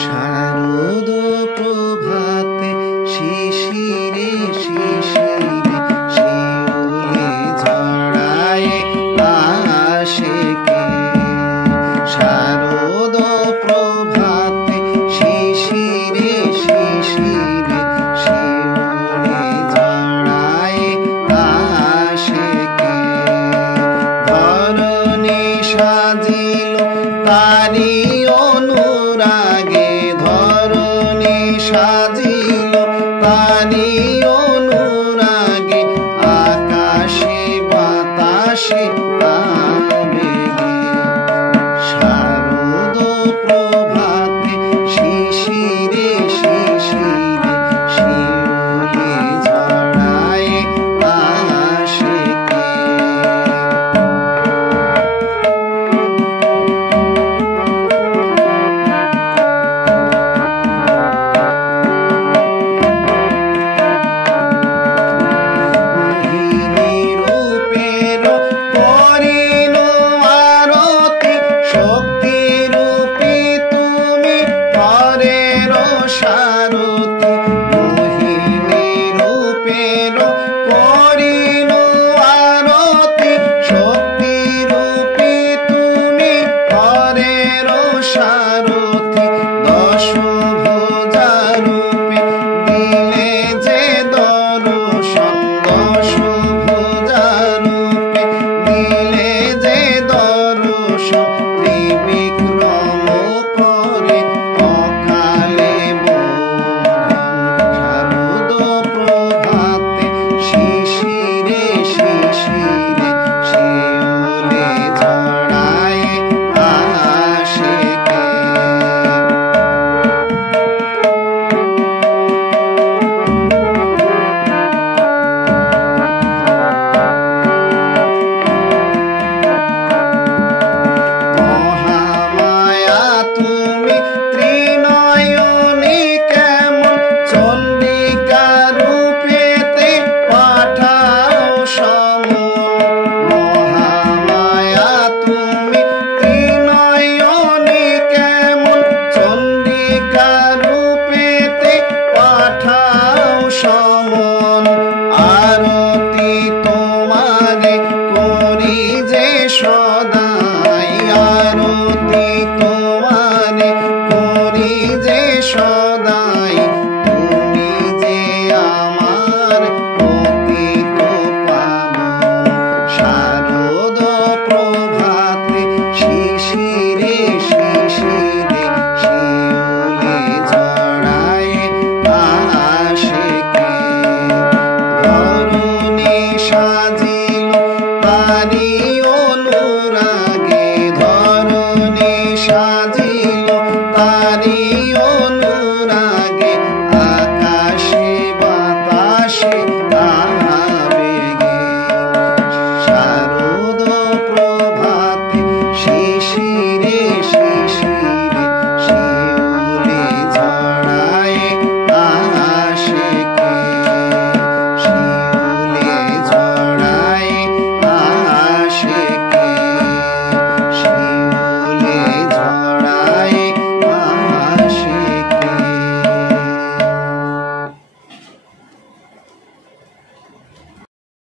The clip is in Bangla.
শারদ প্রভাতে শিশিরে শিশিরে শিউলি ঝরায় আসে কে। শারদ প্রভাতে শিশিরে শিশিরে শিউলি ঝরায় আসে কে। ধরণী সাজিল তারি অনুরাগে, ধরণী সাজিল তারি অনুরাগে, আকাশে বাতাসে আবেগে। শারদ প্রভাতে শিশিরে শিশিরে শিউলি ঝরায় আসে কে। সারথি মোহিনী রূপের করিল আরতি, শক্তি রূপী তুমি হরের সারথি।